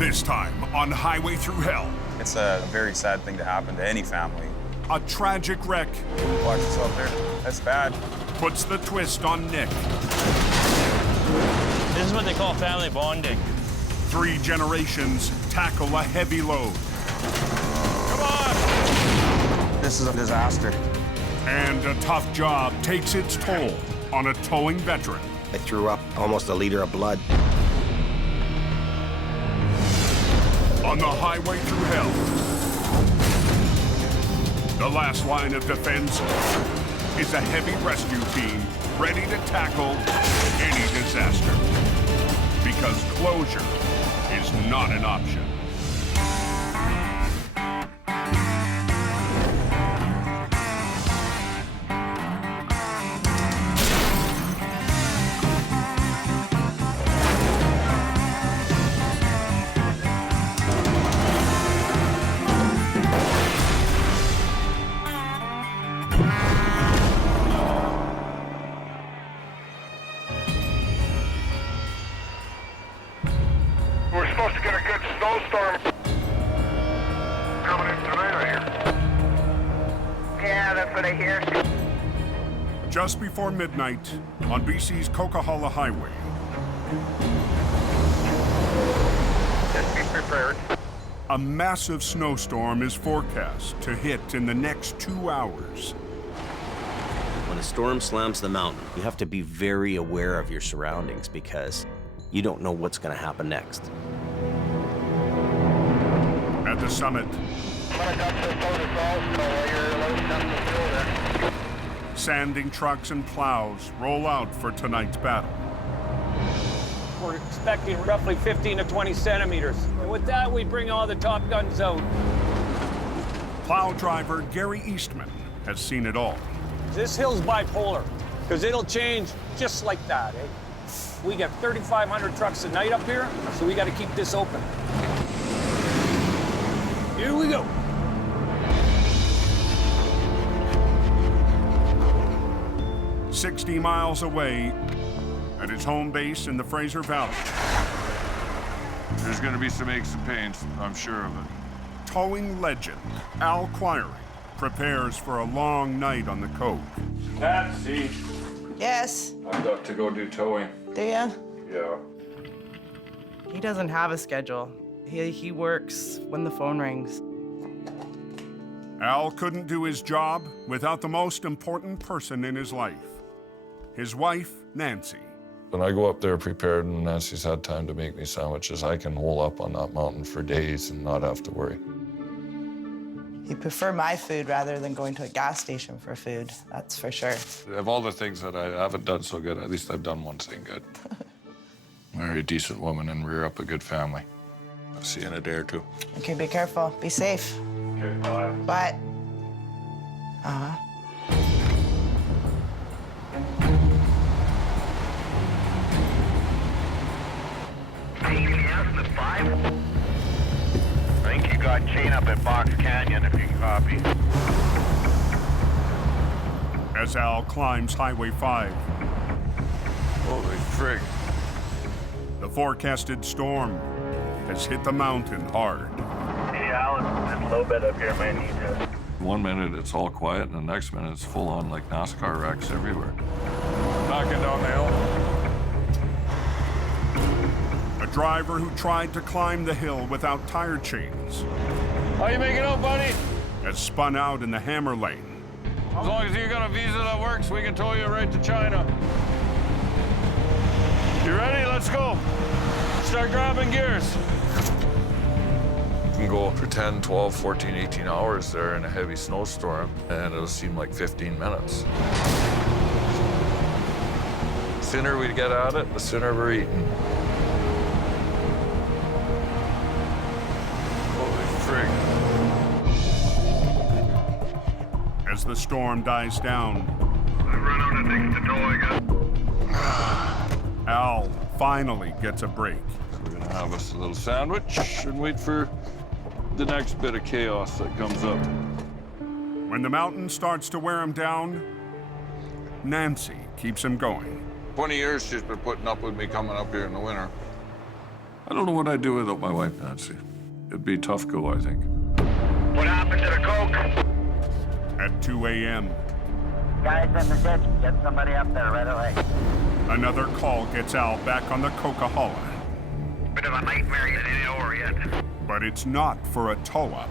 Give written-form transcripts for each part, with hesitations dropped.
This time on Highway Thru Hell. It's a very sad thing to happen to any family. A tragic wreck. Watch yourself there. That's bad. Puts the twist on Nick. This is what they call family bonding. 3 generations tackle a heavy load. Come on! This is a disaster. And a tough job takes its toll on a towing veteran. I threw up almost a liter of blood. On the Highway Thru Hell, the last line of defense is a heavy rescue team ready to tackle any disaster. Because closure is not an option. We're supposed to get a good snowstorm coming in tonight, I hear. Yeah, that's what I hear. Just before midnight on BC's Coquihalla Highway. Just be prepared. A massive snowstorm is forecast to hit in the next 2 hours. When a storm slams the mountain, you have to be very aware of your surroundings because you don't know what's going to happen next. At the summit, sanding trucks and plows roll out for tonight's battle. We're expecting roughly 15 to 20 centimeters. And with that, we bring all the top guns out. Plow driver Gary Eastman has seen it all. This hill's bipolar, because it'll change just like that, eh? We got 3,500 trucks a night up here, so we got to keep this open. Here we go. "60 miles away at his home base in the Fraser Valley, There's going to be some aches and pains, I'm sure of it. towing legend Al Quiring prepares for a long night on the Coke. Patsy, Yes. I've got to go do towing. Do ya? Yeah. He doesn't have a schedule. He works when the phone rings. Al couldn't do his job without the most important person in his life, his wife, Nancy. When I go up there prepared and Nancy's had time to make me sandwiches, I can hole up on that mountain for days and not have to worry. He'd prefer my food rather than going to a gas station for food, that's for sure. Of all the things that I haven't done so good, at least I've done one thing good. Marry a decent woman and rear up a good family. I'll see you in a day or two. Okay, be careful. Be safe. Okay, bye. Bye. Uh-huh. I think you got chain up at Box Canyon, if you can copy. As Al climbs Highway 5, Holy frig. the forecasted storm has hit the mountain hard. Hey, Alan, this low bed up here might need to. 1 minute it's all quiet, and the next minute it's full on like NASCAR wrecks everywhere. Knocking down the hill. A driver who tried to climb the hill without tire chains How you making out, buddy? has spun out in the hammer lane. As long as you got a visa that works, we can tow you right to China. You ready? Let's go. Start grabbing gears. You can go for 10, 12, 14, 18 hours there in a heavy snowstorm, and it'll seem like 15 minutes. The sooner we get at it, the sooner we're eating. Holy frig. As the storm dies down, I've run out of things to tow, I guess. Al finally gets a break. So we're gonna have us a little sandwich and wait for the next bit of chaos that comes up. When the mountain starts to wear him down, Nancy keeps him going. 20 years she's been putting up with me coming up here in the winter. I don't know what I'd do without my wife, Nancy. It'd be a tough go, I think. What happened to the coke? At 2 a.m., Guys in the ditch, get somebody up there right away. another call gets Al back on the Coca-Cola. Bit of a nightmare, it ain't over yet. But it's not for a tow-up.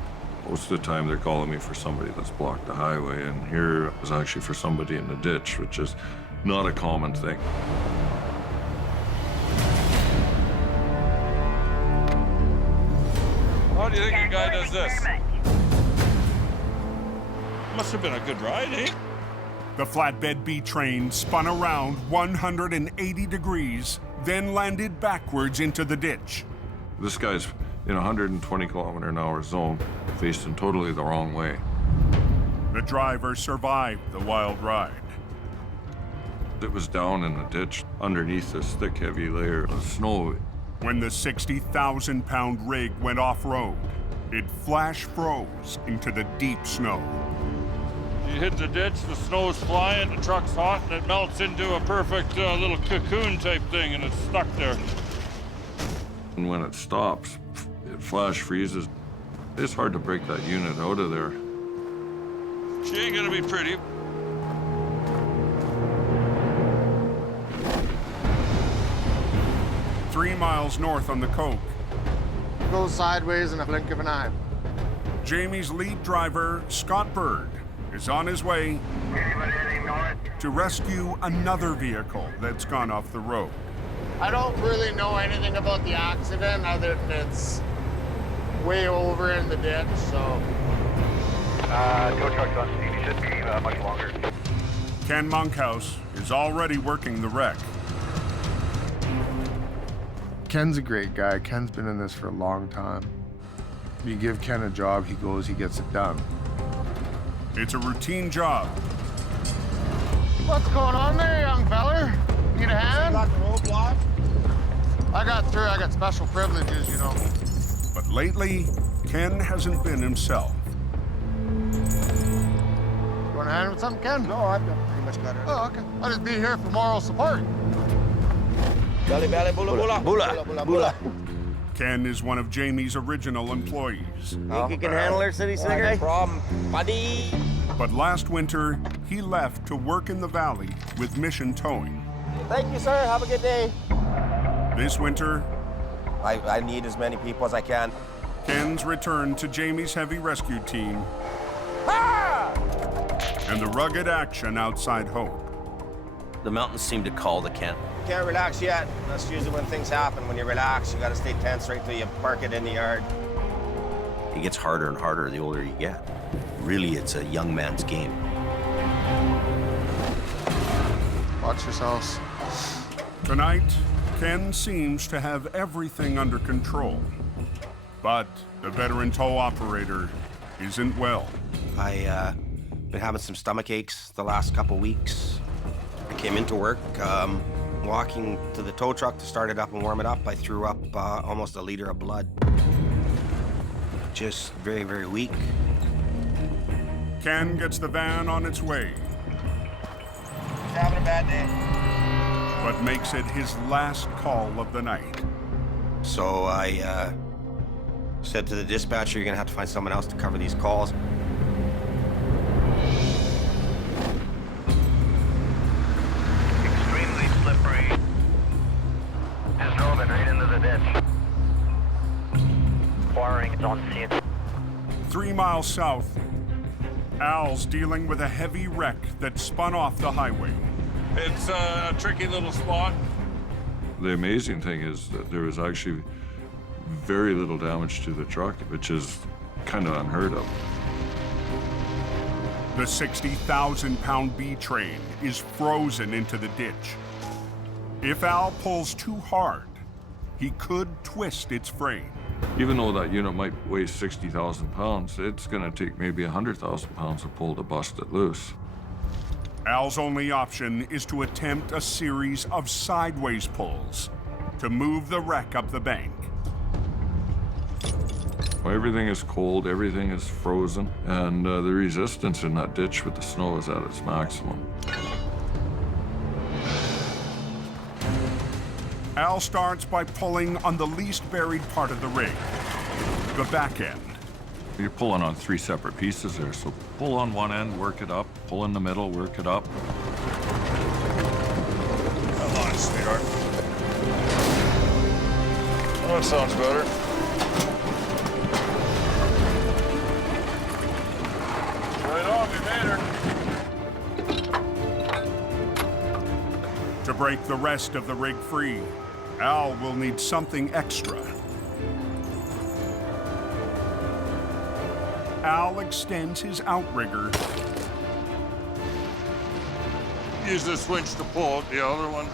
Most of the time, they're calling me for somebody that's blocked the highway, and here it was actually for somebody in the ditch, which is not a common thing. How do you think a guy does this? Must have been a good ride, eh? The flatbed B train spun around 180 degrees, then landed backwards into the ditch. This guy's in a 120-kilometer-an-hour zone, facing totally the wrong way. The driver survived the wild ride. It was down in the ditch underneath this thick, heavy layer of snow. When the 60,000-pound rig went off-road, it flash froze into the deep snow. You hit the ditch, the snow's flying, the truck's hot, and it melts into a perfect little cocoon type thing, and it's stuck there. And when it stops, it flash freezes. It's hard to break that unit out of there. She ain't gonna be pretty. Three miles north on the Coke, Goes sideways in a blink of an eye. Jamie's lead driver, Scott Bird, is on his way to rescue another vehicle that's gone off the road. I don't really know anything about the accident other than it's way over in the ditch, so. Tow truck's on speed, he should be much longer. Ken Monkhouse is already working the wreck. Ken's a great guy. Ken's been in this for a long time. You give Ken a job, he goes, he gets it done. It's a routine job. What's going on there, young feller? Need a hand? Got the roadblock? I got through. I got special privileges, you know. But lately, Ken hasn't been himself. You want a hand with something, Ken? No, I've pretty much got it. Oh, okay. I'll just be here for moral support. Belly, belly, bula, bula. Bula, bula, bula. Ken is one of Jamie's original employees. Think you can handle her, city slicker? No problem, buddy. But last winter, he left to work in the valley with Mission Towing. Thank you, sir. Have a good day. This winter, I need as many people as I can. Ken's returned to Jamie's heavy rescue team and the rugged action outside Hope. The mountains seem to call to Ken. Can't relax yet. That's usually when things happen. When you relax, you gotta stay tense right till you park it in the yard. It gets harder and harder the older you get. Really, it's a young man's game. Watch yourselves. Tonight, Ken seems to have everything under control. But the veteran tow operator isn't well. I been having some stomach aches the last couple weeks. I came into work, walking to the tow truck to start it up and warm it up. I threw up almost a liter of blood. Just very, very weak. Ken gets the van on its way, He's having a bad day. but makes it his last call of the night. So I said to the dispatcher, you're gonna have to find someone else to cover these calls. Extremely slippery. Just drove it right into the ditch. Quiring is on scene. 3 miles south, Al's dealing with a heavy wreck that spun off the highway. It's a tricky little spot. The amazing thing is that there was actually very little damage to the truck, which is kind of unheard of. The 60,000-pound B train is frozen into the ditch. If Al pulls too hard, he could twist its frame. Even though that unit might weigh 60,000 pounds, it's going to take maybe 100,000 pounds to pull to bust it loose. Al's only option is to attempt a series of sideways pulls to move the wreck up the bank. Everything is cold, everything is frozen, and the resistance in that ditch with the snow is at its maximum. Al starts by pulling on the least buried part of the rig, the back end. You're pulling on 3 separate pieces there, so pull on one end, work it up, pull in the middle, work it up. Come on, sweetheart. Oh, that sounds better. Right on, we made her. To break the rest of the rig free, Al will need something extra. Al extends his outrigger. Use this winch to pull out the other one.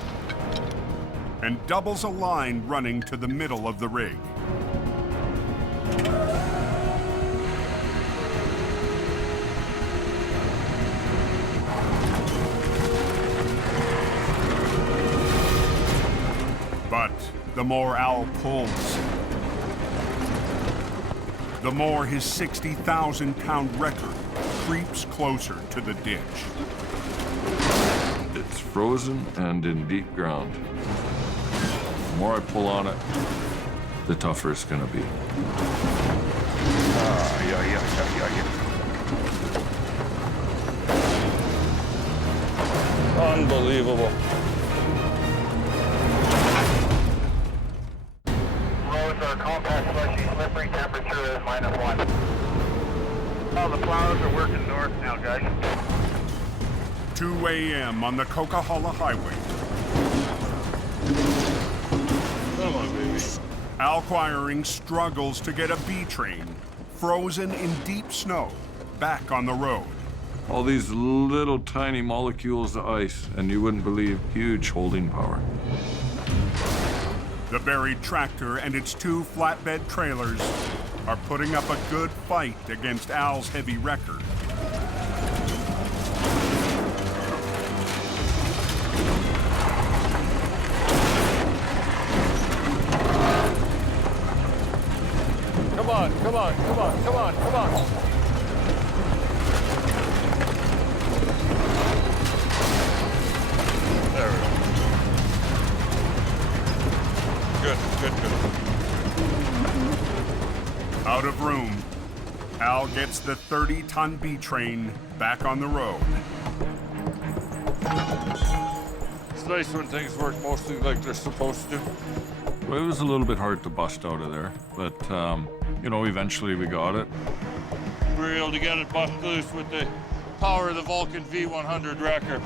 And doubles a line running to the middle of the rig. But the more Al pulls, the more his 60,000-pound record creeps closer to the ditch. It's frozen and in deep ground. The more I pull on it, the tougher it's gonna be. Unbelievable. Roads are compact, slushy, slippery, temperature is -1. All the plows are working north now, guys. 2 a.m. on the Coquihalla Highway. Come on, baby. Al Quiring struggles to get a B train, frozen in deep snow, back on the road. All these little tiny molecules of ice, and you wouldn't believe huge holding power. The buried tractor and its 2 flatbed trailers are putting up a good fight against Al's heavy record. Come on, come on, come on, come on, come on. There we go. Good, good, good. Out of room, Al gets the 30-ton B train back on the road. It's nice when things work mostly like they're supposed to. Well, it was a little bit hard to bust out of there, but, you know, eventually we got it. We were able to get it bust loose with the power of the Vulcan V100 wrecker.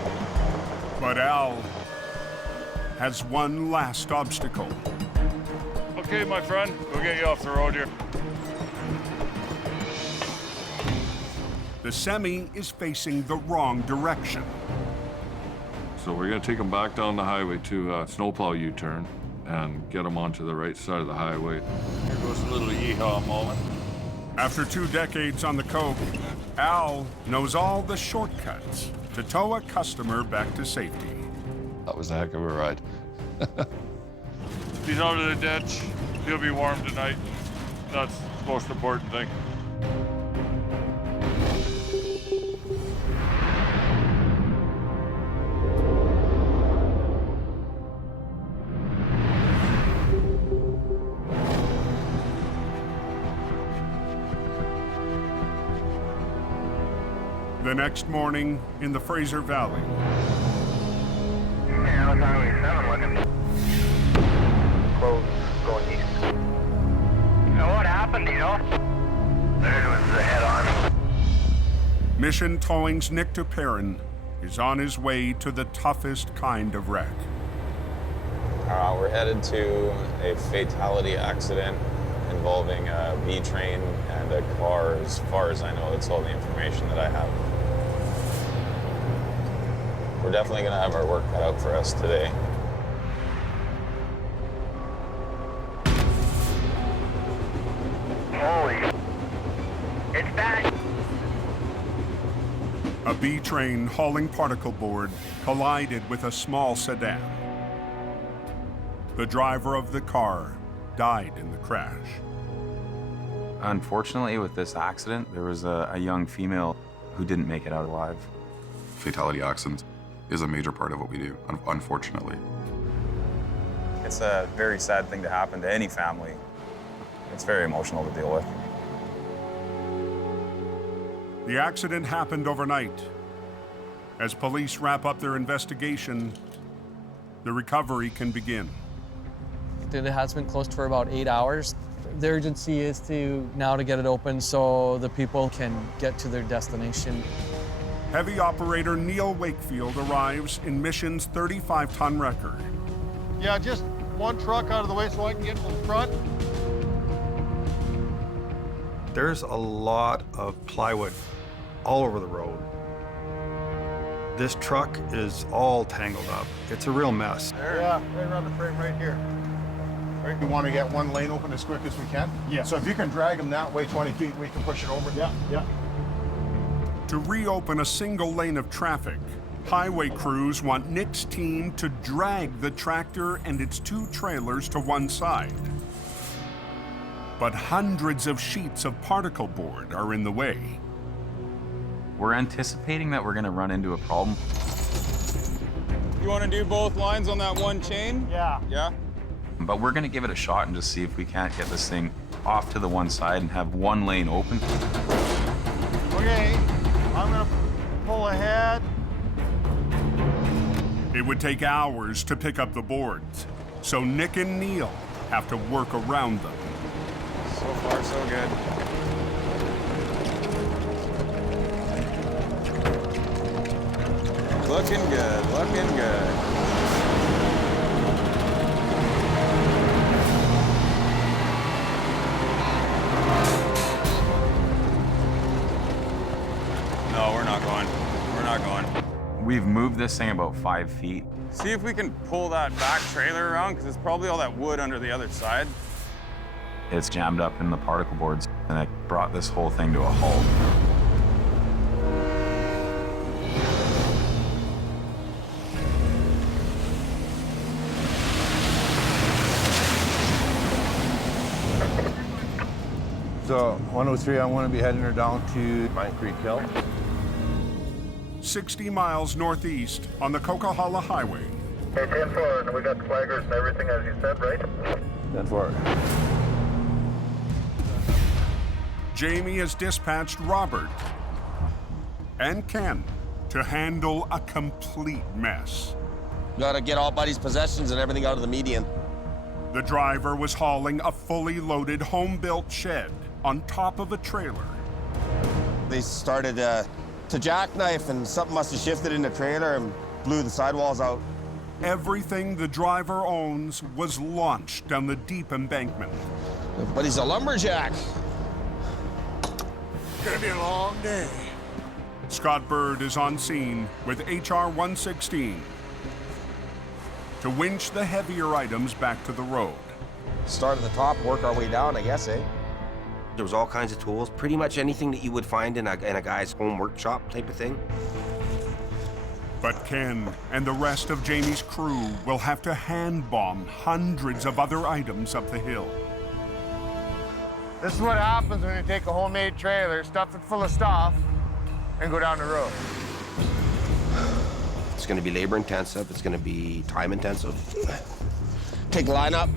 But Al has one last obstacle. Okay, my friend, we'll get you off the road here. The semi is facing the wrong direction. So we're gonna take them back down the highway to snowplow U-turn and get them onto the right side of the highway. Here goes a little yeehaw moment. After 2 decades on the Coke, Al knows all the shortcuts to tow a customer back to safety. That was a heck of a ride. He's out of the ditch. He'll be warm tonight. That's the most important thing. The next morning in the Fraser Valley. Yeah, how's Highway 7 looking? Closed, going east. Now what happened, do you know? There was the head-on. Mission Towing's Nick Duperon is on his way to the toughest kind of wreck. We're headed to a fatality accident involving a B train and a car. As far as I know, that's all the information that I have. We're definitely going to have our work cut out for us today. Holy, it's bad. A B train hauling particle board collided with a small sedan. The driver of the car died in the crash. Unfortunately, with this accident, there was a young female who didn't make it out alive. Fatality accidents is a major part of what we do, unfortunately. It's a very sad thing to happen to any family. It's very emotional to deal with. The accident happened overnight. As police wrap up their investigation, the recovery can begin. It has been closed for about 8 hours. The urgency is to get it open so the people can get to their destination. Heavy operator Neil Wakefield arrives in Mission's 35-ton wrecker. Yeah, just one truck out of the way so I can get to the front. There's a lot of plywood all over the road. This truck is all tangled up. It's a real mess. Yeah, right around the frame right here. Right, we want to get one lane open as quick as we can. Yeah. So if you can drag them that way 20 feet, we can push it over. Yeah, yeah. To reopen a single lane of traffic, highway crews want Nick's team to drag the tractor and its 2 trailers to one side. But hundreds of sheets of particle board are in the way. We're anticipating that we're going to run into a problem. You want to do both lines on that one chain? Yeah. Yeah? But we're going to give it a shot and just see if we can't get this thing off to the one side and have one lane open. Okay, I'm going to pull ahead. It would take hours to pick up the boards, so Nick and Neil have to work around them. So far, so good. Looking good, looking good. No, we're not going. We're not going. We've moved this thing about 5 feet. See if we can pull that back trailer around, because it's probably all that wood under the other side. It's jammed up in the particle boards, and it brought this whole thing to a halt. So 103, I want to be heading her down to Pine Creek Hill. 60 miles northeast on the Coquihalla Highway. Hey, 10-4, and we got flaggers and everything as you said, right? 10-4. Jamie has dispatched Robert and Ken to handle a complete mess. Gotta get all Buddy's possessions and everything out of the median. The driver was hauling a fully loaded home-built shed on top of a trailer. They started to jackknife, and something must have shifted in the trailer and blew the sidewalls out. Everything the driver owns was launched down the deep embankment. But he's a lumberjack. Gonna be a long day. Scott Bird is on scene with HR 116 to winch the heavier items back to the road. Start at the top, work our way down, I guess, eh? There was all kinds of tools, pretty much anything that you would find in a guy's home workshop type of thing. But Ken and the rest of Jamie's crew will have to hand bomb hundreds of other items up the hill. This is what happens when you take a homemade trailer, stuff it full of stuff, and go down the road. It's gonna be labor intensive, it's gonna be time intensive. Take lineup.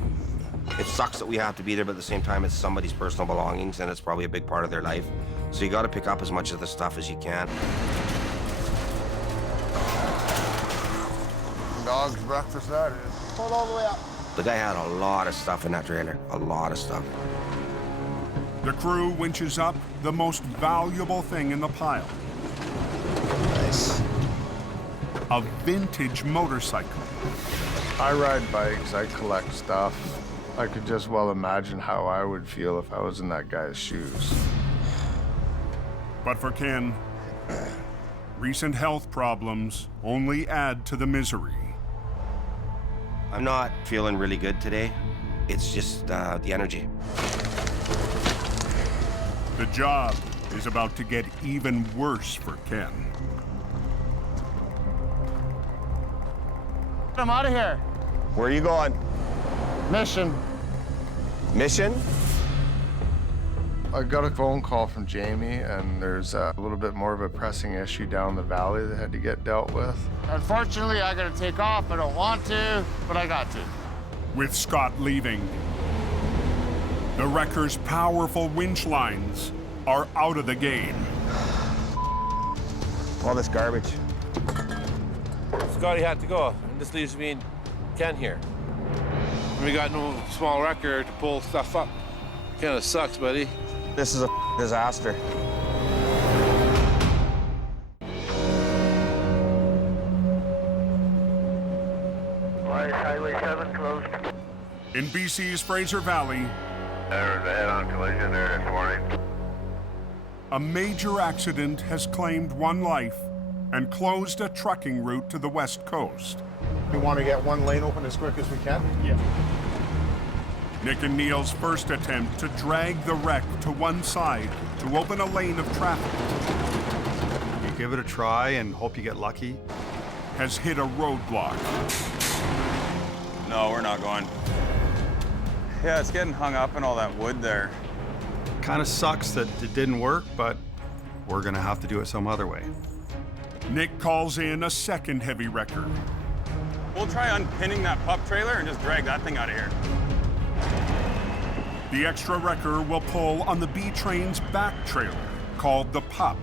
It sucks that we have to be there, but at the same time, it's somebody's personal belongings, and it's probably a big part of their life. So you gotta pick up as much of the stuff as you can. Dog's breakfast, that is. Pull all the way up. The guy had a lot of stuff in that trailer, a lot of stuff. The crew winches up the most valuable thing in the pile. Nice. A vintage motorcycle. I ride bikes, I collect stuff. I could just well imagine how I would feel if I was in that guy's shoes. But for Ken, recent health problems only add to the misery. I'm not feeling really good today. It's just the energy. The job is about to get even worse for Ken. I'm out of here. Where are you going? Mission. Mission? I got a phone call from Jamie, and there's a little bit more of a pressing issue down the valley that had to get dealt with. Unfortunately, I gotta take off. I don't want to, but I got to. With Scott leaving, the wrecker's powerful winch lines are out of the game. All this garbage. Scotty had to go. And this leaves me and Ken here. We got no small wrecker to pull stuff up. Kind of sucks, buddy. This is a disaster. Why is Highway 7 closed? In BC's Fraser Valley, There's a head-on collision there this morning. a major accident has claimed one life and closed a trucking route to the west coast. We want to get one lane open as quick as we can. Yeah. Nick and Neil's first attempt to drag the wreck to one side to open a lane of traffic You give it a try and hope you get lucky. has hit a roadblock. No, we're not going. Yeah, it's getting hung up in all that wood there. Kind of sucks that it didn't work, but we're gonna have to do it some other way. Nick calls in a second heavy wrecker. We'll try unpinning that pup trailer and just drag that thing out of here. The extra wrecker will pull on the B train's back trailer, called the pup.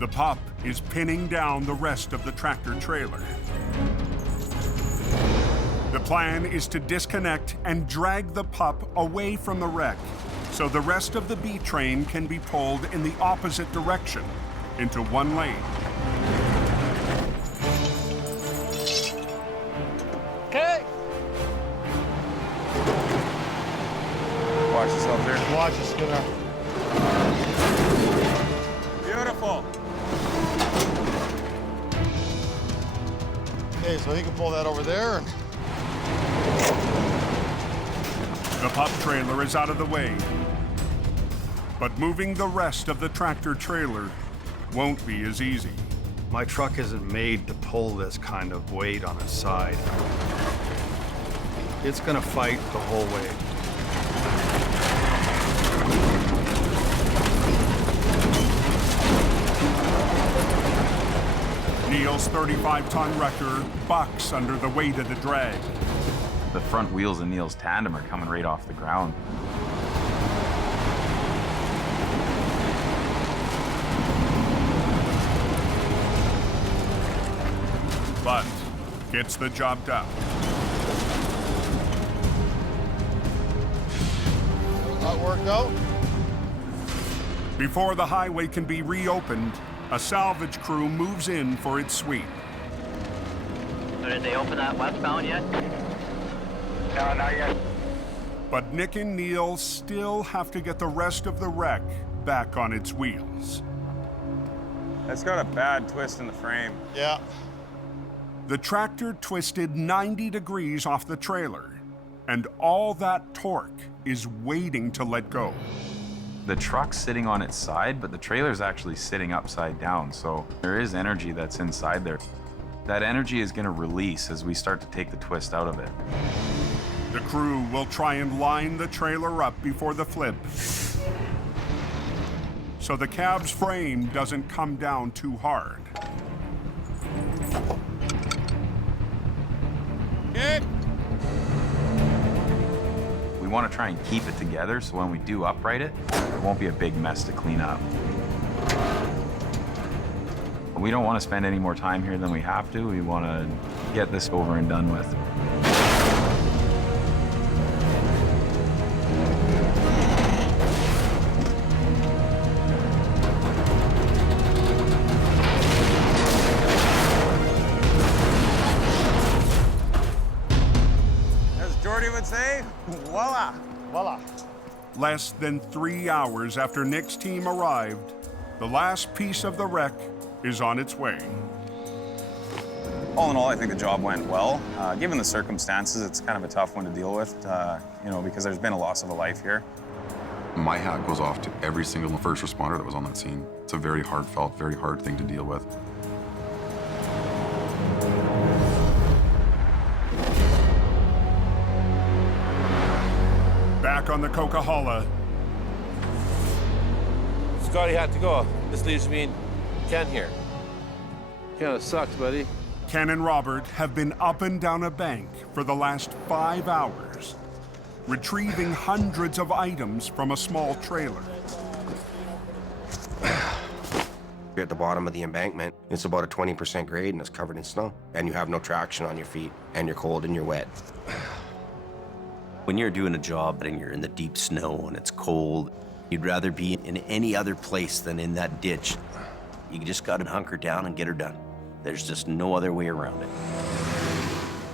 The pup is pinning down the rest of the tractor trailer. The plan is to disconnect and drag the pup away from the wreck so the rest of the B train can be pulled in the opposite direction into one lane. Okay. Watch yourself there. Watch us, Skinner. Beautiful. Okay, so he can pull that over there. The pup trailer is out of the way, but moving the rest of the tractor trailer won't be as easy. My truck isn't made to pull this kind of weight on its side. It's gonna fight the whole way. Neil's 35-ton wrecker bucks under the weight of the drag. The front wheels of Neil's tandem are coming right off the ground. But gets the job done. That worked out. Before the highway can be reopened, a salvage crew moves in for its sweep. So did they open that westbound yet? No, not yet. But Nick and Neil still have to get the rest of the wreck back on its wheels. It's got a bad twist in the frame. Yeah. The tractor twisted 90 degrees off the trailer, and all that torque is waiting to let go. The truck's sitting on its side, but the trailer's actually sitting upside down, so there is energy that's inside there. That energy is gonna release as we start to take the twist out of it. The crew will try and line the trailer up before the flip, so the cab's frame doesn't come down too hard. We want to try and keep it together so when we do upright it, it won't be a big mess to clean up. We don't want to spend any more time here than we have to. We want to get this over and done with. As Jordy would say, voila. Voila. Less than 3 hours after Nick's team arrived, the last piece of the wreck is on its way. All in all, I think the job went well. Given the circumstances, it's kind of a tough one to deal with, because there's been a loss of a life here. My hat goes off to every single first responder that was on that scene. It's a very heartfelt, very hard thing to deal with. Back on the Coquihalla, Scotty had to go. This leaves me and Ken here. Kind of sucks, buddy. Ken and Robert have been up and down a bank for the last 5 hours, retrieving hundreds of items from a small trailer. You're at the bottom of the embankment. It's about a 20% grade and it's covered in snow. And you have no traction on your feet, and you're cold and you're wet. When you're doing a job and you're in the deep snow and it's cold, you'd rather be in any other place than in that ditch. You just gotta hunker down and get her done. There's just no other way around it.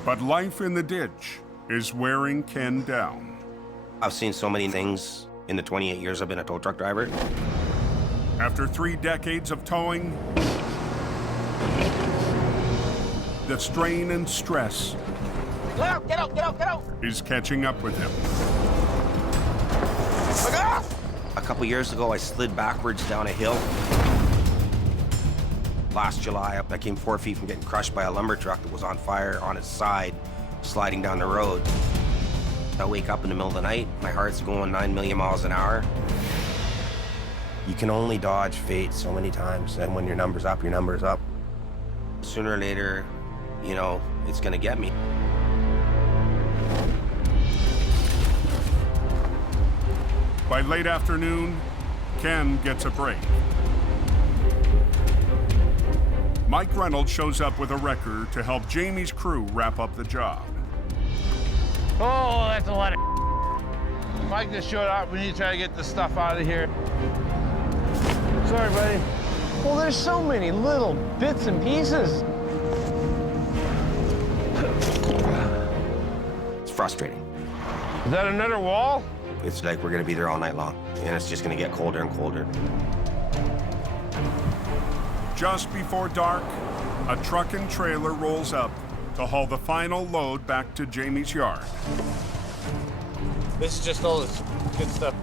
But life in the ditch is wearing Ken down. I've seen so many things in the 28 years I've been a tow truck driver. After 3 decades of towing, the strain and stress Get out, get out, get out, get out! is catching up with him. A couple years ago, I slid backwards down a hill. Last July, I came 4 feet from getting crushed by a lumber truck that was on fire on its side, sliding down the road. I wake up in the middle of the night, my heart's going 9 million miles an hour. You can only dodge fate so many times, and when your number's up, your number's up. Sooner or later, you know, it's gonna get me. By late afternoon, Ken gets a break. Mike Reynolds shows up with a wrecker to help Jamie's crew wrap up the job. Oh, that's a lot of Mike just showed up. We need to try to get this stuff out of here. Sorry, buddy. Well, there's so many little bits and pieces. It's frustrating. Is that another wall? It's like we're gonna be there all night long, and it's just gonna get colder and colder. Just before dark, a truck and trailer rolls up to haul the final load back to Jamie's yard. This is just all this good stuff.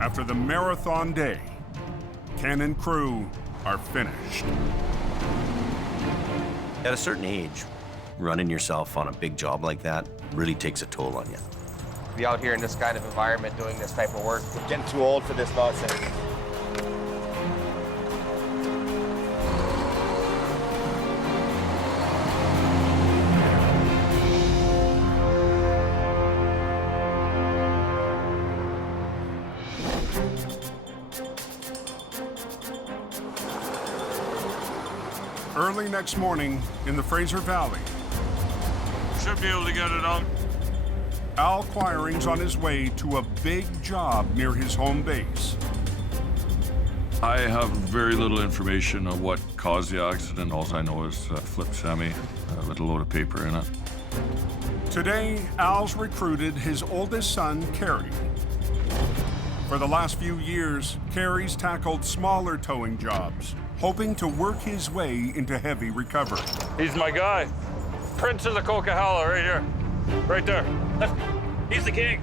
After the marathon day, Ken and crew are finished. At a certain age, running yourself on a big job like that really takes a toll on you. Be out here in this kind of environment doing this type of work. Getting too old for this nonsense. Early next morning in the Fraser Valley, Should be able to get it out. Al Quiring's on his way to a big job near his home base. I have very little information on what caused the accident. All I know is a flip semi with a load of paper in it. Today, Al's recruited his oldest son, Cary. For the last few years, Cary's tackled smaller towing jobs, hoping to work his way into heavy recovery. He's my guy. Prince of the Coquihalla, right here. Right there. He's the king.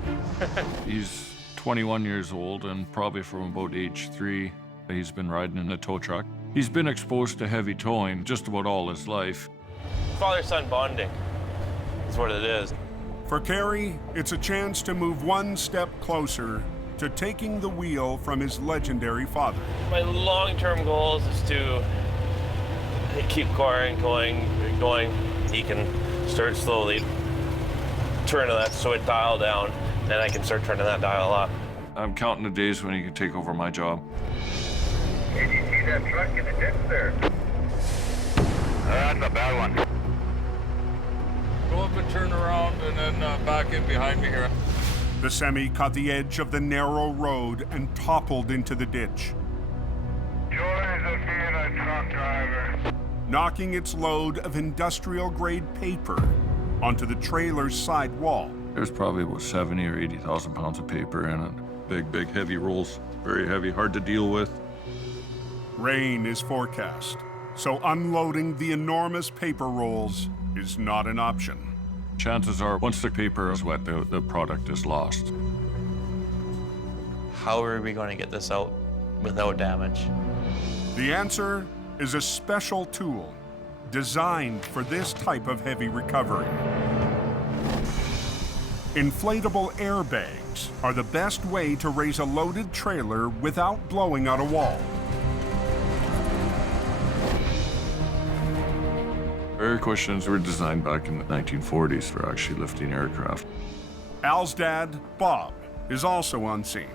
He's 21 years old, and probably from about age 3, he's been riding in a tow truck. He's been exposed to heavy towing just about all his life. Father-son bonding is what it is. For Cary, it's a chance to move one step closer to taking the wheel from his legendary father. My long-term goal is to keep Quiring going. He can start slowly, turn that so it dial down, and I can start turning that dial up. I'm counting the days when he can take over my job. Did you see that truck in the ditch there? That's a bad one. Go up and turn around and then back in behind me here. The semi caught the edge of the narrow road and toppled into the ditch, Joys of being a truck driver. knocking its load of industrial-grade paper onto the trailer's side wall. There's probably about 70 or 80,000 pounds of paper in it. Big, heavy rolls. Very heavy, hard to deal with. Rain is forecast, so unloading the enormous paper rolls is not an option. Chances are, once the paper is wet, the product is lost. How are we going to get this out without damage? The answer is a special tool designed for this type of heavy recovery. Inflatable airbags airbags are the best way to raise a loaded trailer without blowing out a wall. Air cushions were designed back in the 1940s for actually lifting aircraft. Al's dad, Bob, is also on scene.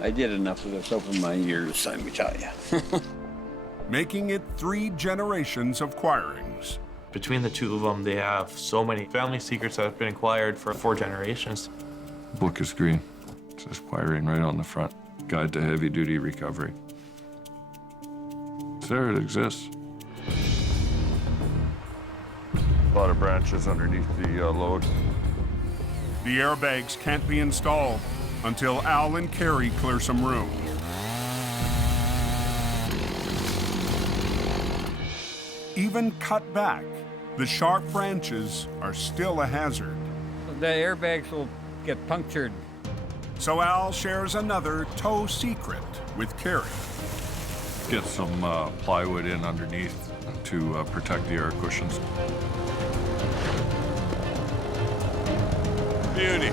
I did enough of this over my years, let me tell you. Making it 3 generations of Quirings. Between the two of them, they have so many family secrets that have been acquired for 4 generations. Book is green. It says Quiring right on the front. Guide to Heavy Duty Recovery. It's there, it exists. A lot of branches underneath the load. The airbags can't be installed until Al and Cary clear some room. Even cut back, the sharp branches are still a hazard. The airbags will get punctured. So Al shares another tow secret with Cary. Get some plywood in underneath to protect the air cushions. Beauty.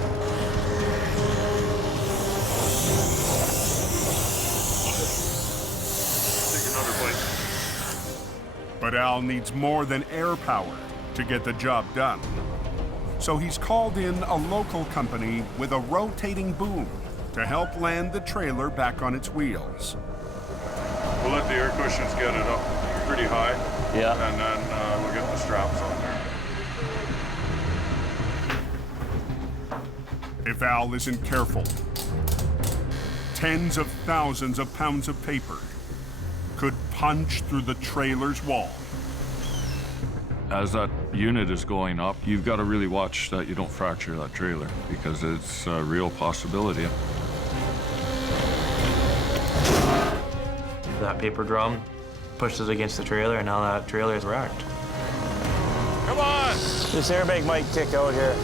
Take another bite. But Al needs more than air power to get the job done. So he's called in a local company with a rotating boom to help land the trailer back on its wheels. We'll let the air cushions get it up pretty high. Yeah. And then we'll get the straps on there. If Al isn't careful, tens of thousands of pounds of paper could punch through the trailer's wall. As that unit is going up, you've got to really watch that you don't fracture that trailer because it's a real possibility. That paper drum pushes against the trailer, and now that trailer is wrecked. Come on! This airbag might kick out here.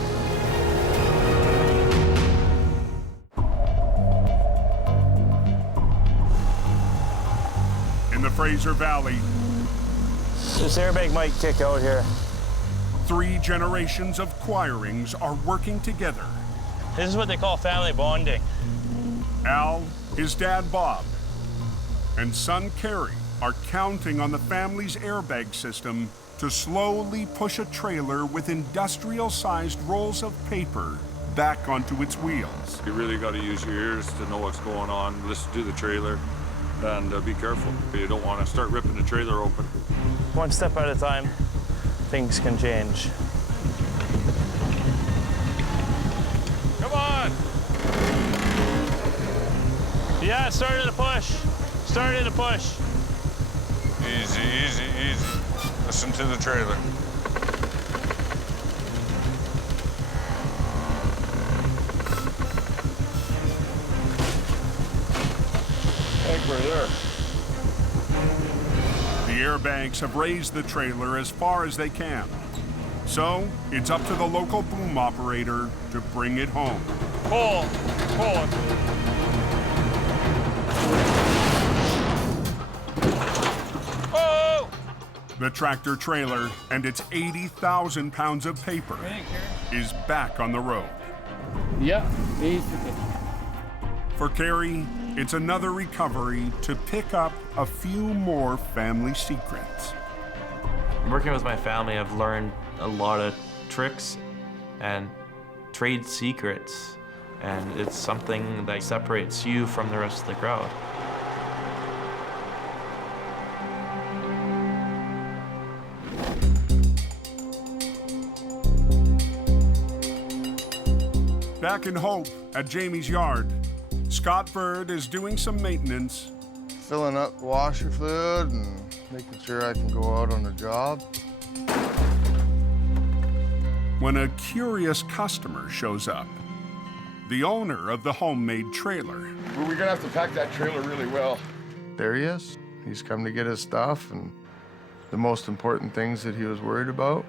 In the Fraser Valley, This airbag might kick out here. 3 generations of Quirings are working together. This is what they call family bonding. Al, his dad Bob, and son Cary are counting on the family's airbag system to slowly push a trailer with industrial-sized rolls of paper back onto its wheels. You really got to use your ears to know what's going on, listen to the trailer, and be careful. You don't want to start ripping the trailer open. One step at a time, things can change. Come on! Yeah, starting to push. Starting to push. Easy, easy, easy. Listen to the trailer. I think we're there. The airbags have raised the trailer as far as they can. So, it's up to the local boom operator to bring it home. Pull! Pull it! Oh! The tractor trailer and its 80,000 pounds of paper is back on the road. Yeah, basically. For Cary, it's another recovery to pick up a few more family secrets. Working with my family, I've learned a lot of tricks and trade secrets, and it's something that separates you from the rest of the crowd. Back in Hope at Jamie's yard, Scott Bird is doing some maintenance. Filling up washer fluid and making sure I can go out on the job. When a curious customer shows up, the owner of the homemade trailer. We're gonna have to pack that trailer really well. There he is. He's come to get his stuff and the most important things that he was worried about.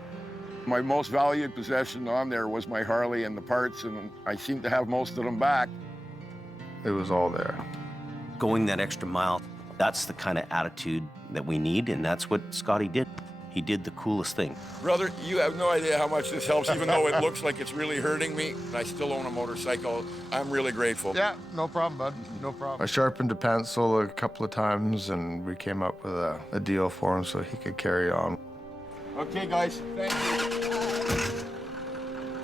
My most valued possession on there was my Harley and the parts, and I seem to have most of them back. It was all there. Going that extra mile, that's the kind of attitude that we need, and that's what Scotty did. he did the coolest thing. Brother, you have no idea how much this helps, even though it looks like it's really hurting me. I still own a motorcycle. I'm really grateful. Yeah, no problem, bud. No problem. I sharpened a pencil a couple of times, and we came up with a deal for him so he could carry on. Okay, guys, thank you.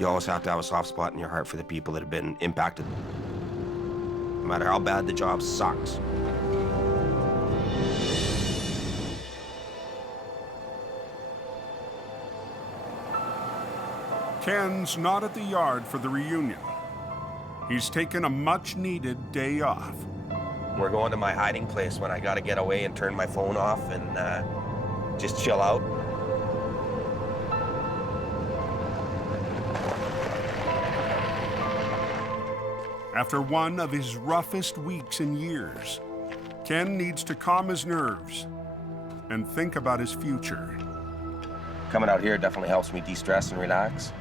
You always have to have a soft spot in your heart for the people that have been impacted. No matter how bad the job sucks. Ken's not at the yard for the reunion. He's taken a much-needed day off. We're going to my hiding place when I gotta get away and turn my phone off and just chill out. After one of his roughest weeks in years, Ken needs to calm his nerves and think about his future. Coming out here definitely helps me de-stress and relax.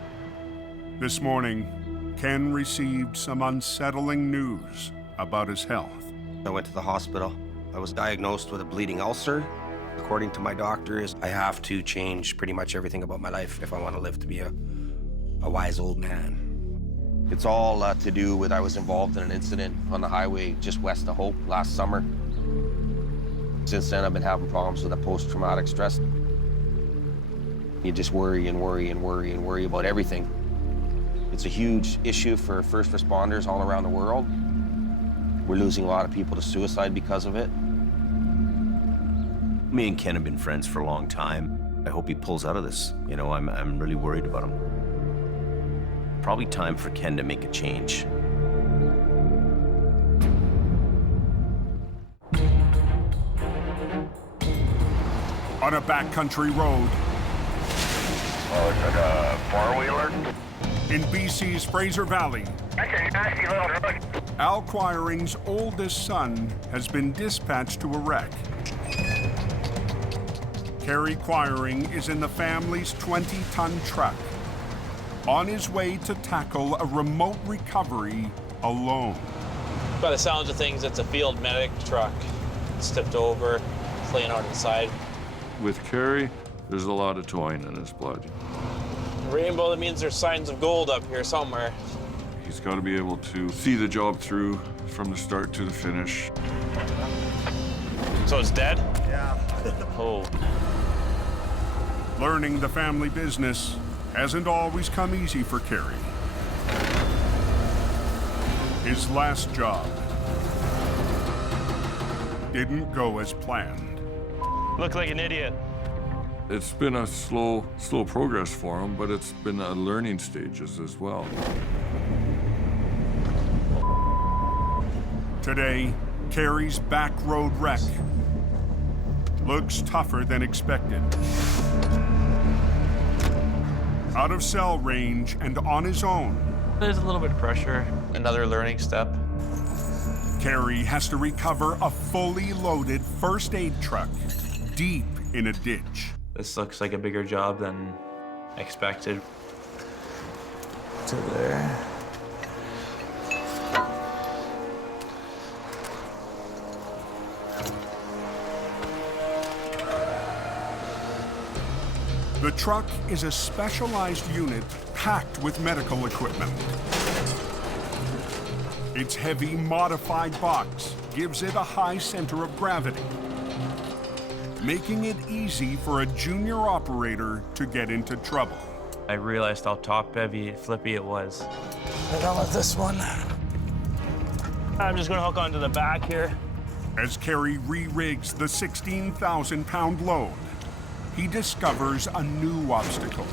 This morning, Ken received some unsettling news about his health. I went to the hospital. I was diagnosed with a bleeding ulcer. According to my doctors, I have to change pretty much everything about my life if I want to live to be a wise old man. It's all to do with I was involved in an incident on the highway just west of Hope last summer. Since then, I've been having problems with a post-traumatic stress. You just worry and worry and worry and worry about everything. It's a huge issue for first responders all around the world. We're losing a lot of people to suicide because of it. Me and Ken have been friends for a long time. I hope he pulls out of this. You know, I'm really worried about him. Probably time for Ken to make a change. On a backcountry road. Oh, is it a four-wheeler? In BC's Fraser Valley, That's a nasty little road. Al Quiring's oldest son has been dispatched to a wreck. Cary Quiring is in the family's 20-ton truck, on his way to tackle a remote recovery alone. By the sounds of things, it's a field medic truck. It's tipped over, it's laying out inside. With Cary, there's a lot of towing in his blood. Rainbow, that means there's signs of gold up here somewhere. He's got to be able to see the job through from the start to the finish. So it's dead? Yeah. Oh. Learning the family business hasn't always come easy for Cary. His last job didn't go as planned. Look like an idiot. It's been a slow progress for him, but it's been a learning stages as well. Today, Cary's back road wreck looks tougher than expected. Out of cell range and on his own. There's a little bit of pressure. Another learning step. Cary has to recover a fully loaded first aid truck deep in a ditch. This looks like a bigger job than expected. To there. The truck is a specialized unit packed with medical equipment. Its heavy, modified box gives it a high center of gravity, making it easy for a junior operator to get into trouble. I realized how top-heavy, flippy it was. Right on with this one. I'm just gonna hook onto the back here. As Cary re-rigs the 16,000-pound load, he discovers a new obstacle.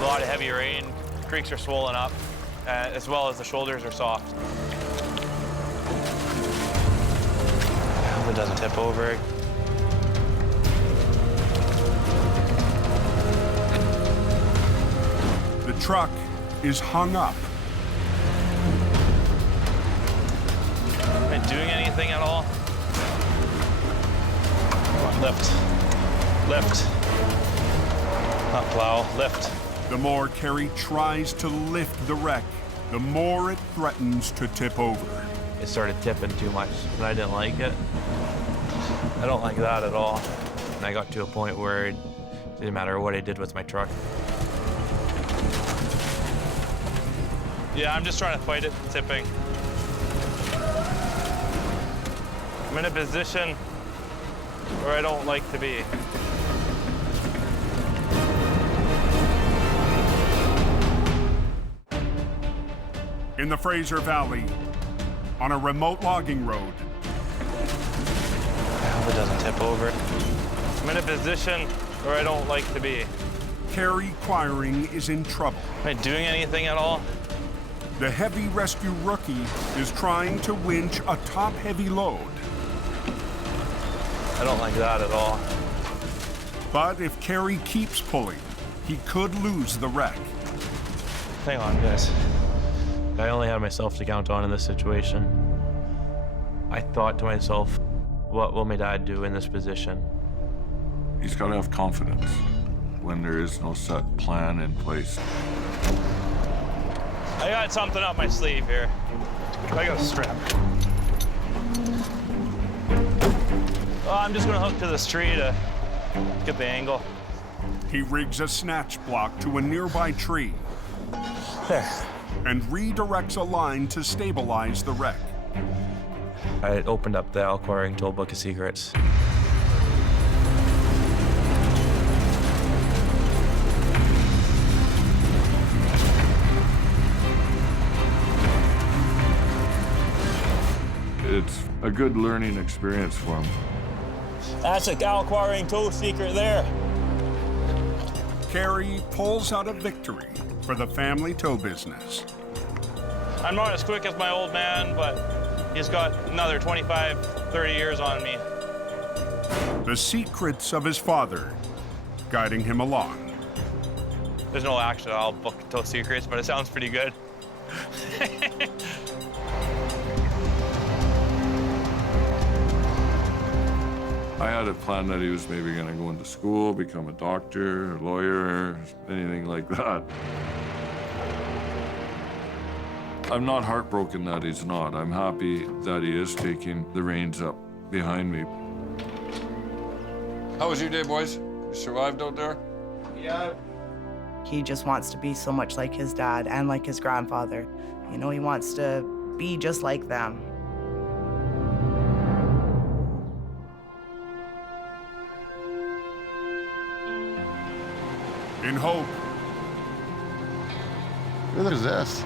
A lot of heavy rain, creeks are swollen up, as well as the shoulders are soft. I hope it doesn't tip over. The truck is hung up. Am I doing anything at all? Come on, lift. Lift. Not plow, lift. The more Cary tries to lift the wreck, the more it threatens to tip over. It started tipping too much, and I didn't like it. I don't like that at all. And I got to a point where it didn't matter what I did with my truck. Yeah, I'm just trying to fight it, tipping. I'm in a position where I don't like to be. In the Fraser Valley, on a remote logging road. I hope it doesn't tip over. I'm in a position where I don't like to be. Cary Quiring is in trouble. Am I doing anything at all? The heavy rescue rookie is trying to winch a top-heavy load. I don't like that at all. But if Cary keeps pulling, he could lose the wreck. Hang on, guys. I only had myself to count on in this situation. I thought to myself, what will my dad do in this position? He's got to have confidence when there is no set plan in place. I got something up my sleeve here. I got a strap. Oh, I'm just gonna hook to this tree to get the angle. He rigs a snatch block to a nearby tree. There. And redirects a line to stabilize the wreck. I opened up the Quiring Toolbook of Secrets. It's a good learning experience for him. That's a Quiring tool secret there. Cary pulls out a victory for the family tow business. I'm not as quick as my old man, but he's got another 25, 30 years on me. The secrets of his father guiding him along. There's no actual book tow secrets, but it sounds pretty good. I had a plan that he was maybe going to go into school, become a doctor, a lawyer, anything like that. I'm not heartbroken that he's not. I'm happy that he is taking the reins up behind me. How was your day, boys? You survived out there? Yeah. He just wants to be so much like his dad and like his grandfather. You know, he wants to be just like them. In hope. Who is this?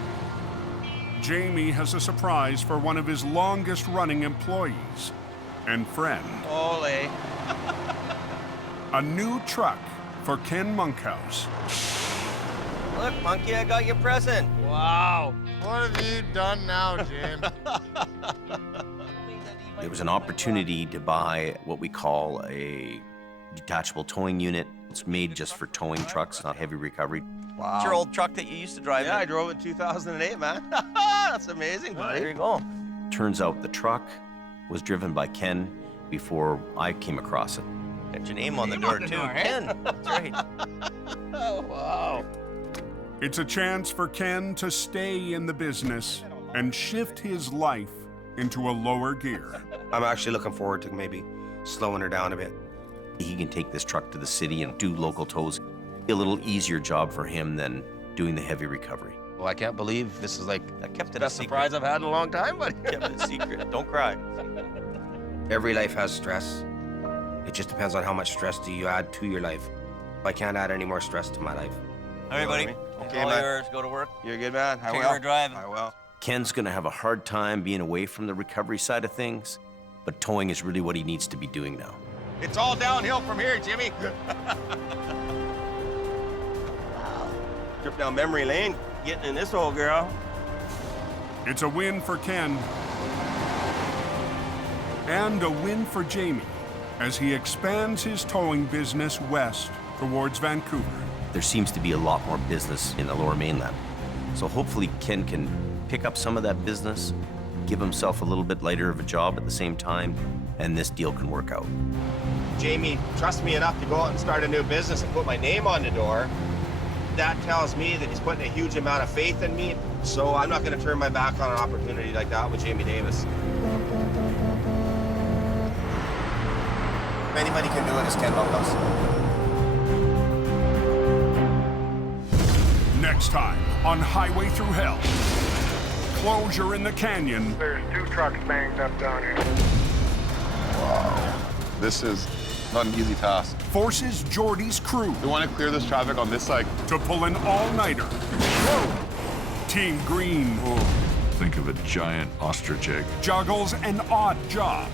Jamie has a surprise for one of his longest-running employees and friend. Ole. A new truck for Ken Monkhouse. Look, Monkey, I got your present. Wow. What have you done now, Jim? There was an opportunity to buy what we call a detachable towing unit. It's made just for towing trucks, not heavy recovery. Wow. It's your old truck that you used to drive. Yeah, I drove it in 2008, man. That's amazing, buddy. There you go. Turns out the truck was driven by Ken before I came across it. Got your name on the door, too. Ken. That's right. Oh, wow. It's a chance for Ken to stay in the business and shift his life into a lower gear. I'm actually looking forward to maybe slowing her down a bit. He can take this truck to the city and do local tows. A little easier job for him than doing the heavy recovery. Well, I can't believe this is like I kept it best surprise I've had in a long time, buddy. Kept it a secret. Don't cry. Every life has stress. It just depends on how much stress do you add to your life. I can't add any more stress to my life. All right, buddy. Okay, all man. yours. Go to work. You're a good man. I Take will. her driving. I will. Ken's gonna have a hard time being away from the recovery side of things, but towing is really what he needs to be doing now. It's all downhill from here, Jimmy. Trip down memory lane, getting in this old girl. It's a win for Ken and a win for Jamie as he expands his towing business west towards Vancouver. There seems to be a lot more business in the Lower Mainland. So hopefully Ken can pick up some of that business, give himself a little bit lighter of a job at the same time, and this deal can work out. Jamie trusts me enough to go out and start a new business and put my name on the door. That tells me that he's putting a huge amount of faith in me, so I'm not going to turn my back on an opportunity like that with Jamie Davis. If anybody can do it, it's Ken Monkhouse. Next time on Highway Thru Hell. Closure in the canyon. There's 2 trucks banged up down here. Wow. This is not an easy task. Forces Geordie's crew. We want to clear this traffic on this side. To pull an all-nighter. Team Green. Think of a giant ostrich egg. Juggles an odd job.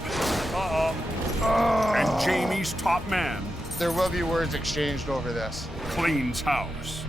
And Jamie's top man. There will be words exchanged over this. Cleans house.